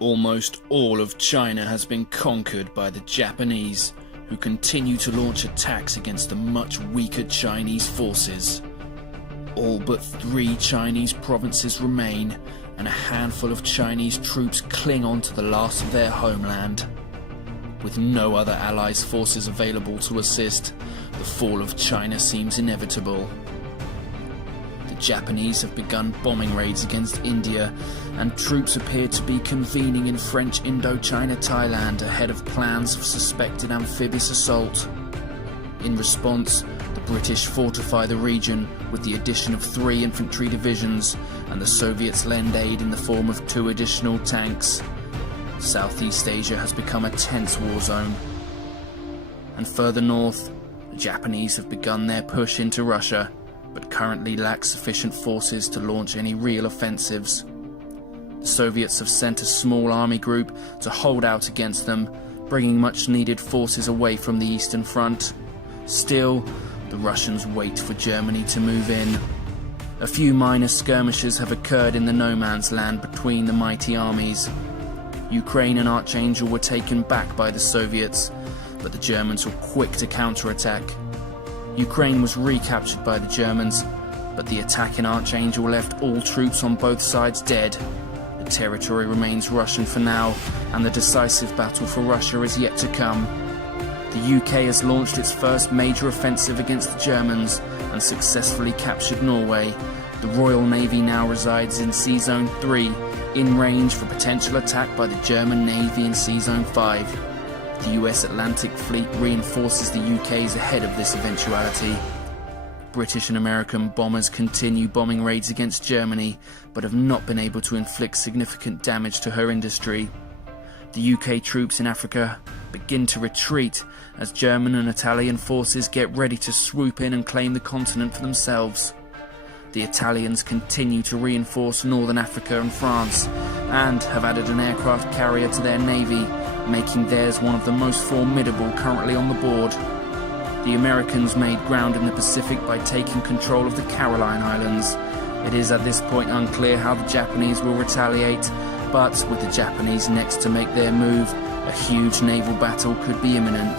Almost all of China has been conquered by the Japanese, who continue to launch attacks against the much weaker Chinese forces. All but 3 Chinese provinces remain, and a handful of Chinese troops cling on to the last of their homeland. With no other allies' forces available to assist, the fall of China seems inevitable. The Japanese have begun bombing raids against India, and troops appear to be convening in French Indochina Thailand ahead of plans of suspected amphibious assault. In response, the British fortify the region with the addition of 3 infantry divisions, and the Soviets lend aid in the form of 2 additional tanks. Southeast Asia has become a tense war zone. And further north, the Japanese have begun their push into Russia, but currently lack sufficient forces to launch any real offensives. The Soviets have sent a small army group to hold out against them, bringing much needed forces away from the Eastern Front. Still, the Russians wait for Germany to move in. A few minor skirmishes have occurred in the no man's land between the mighty armies. Ukraine and Archangel were taken back by the Soviets, but the Germans were quick to counterattack. Ukraine was recaptured by the Germans, but the attack in Archangel left all troops on both sides dead. The territory remains Russian for now, and the decisive battle for Russia is yet to come. The UK has launched its first major offensive against the Germans and successfully captured Norway. The Royal Navy now resides in sz1 3, in range for potential attack by the German Navy in sz1 5. The US Atlantic Fleet reinforces the UK's ahead of this eventuality. British and American bombers continue bombing raids against Germany, but have not been able to inflict significant damage to her industry. The UK troops in Africa begin to retreat as German and Italian forces get ready to swoop in and claim the continent for themselves. The Italians continue to reinforce Northern Africa and France, and have added an aircraft carrier to their navy, making theirs one of the most formidable currently on the board. The Americans made ground in the Pacific by taking control of the Caroline Islands. It is at this point unclear how the Japanese will retaliate, but with the Japanese next to make their move, a huge naval battle could be imminent.